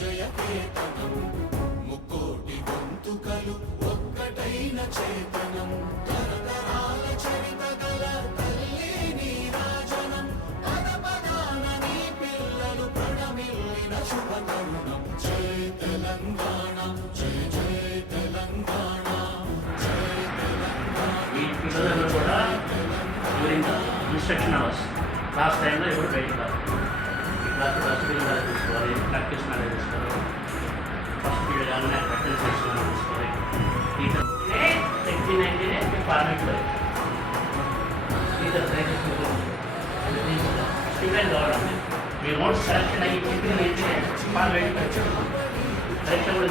జయకేతనం ముక్కోటి గొంతుకలు ఒక్కటైన చేతనం తరతరాల చరిత గల తల్లి నీరాజనం పద పదాన నీ పిల్లలు ప్రణమిల్లిన శుభ తరుణం జయ తెలంగాణ జయ జయ తెలంగాణ జయ తెలంగాణ. ఈ పిల్లలు కూడా డ్యూరింగ్ ఇన్స్ట్రక్షన్ అవర్స్ క్లాస్ టైంలో ఎవరు బయటకు రాదు. ఈ క్లాస్ డస్ట్బిన్ ఎలా తీసుకోవాలి, ప్రాక్టీస్ ఎలా తీసుకోవాలి, ఫస్ట్ పీరియడ్ కానీ అటెండెన్స్ తీసుకోవాలి తీసుకోవాలి. టీచర్ 1999 ఫార్మేట్లో టీచర్ స్టూడెంట్ కావడం మీ నోట్స్ సెలెక్షన్ అయ్యి 1999 ఫార్మేట్ పరీక్ష కూడా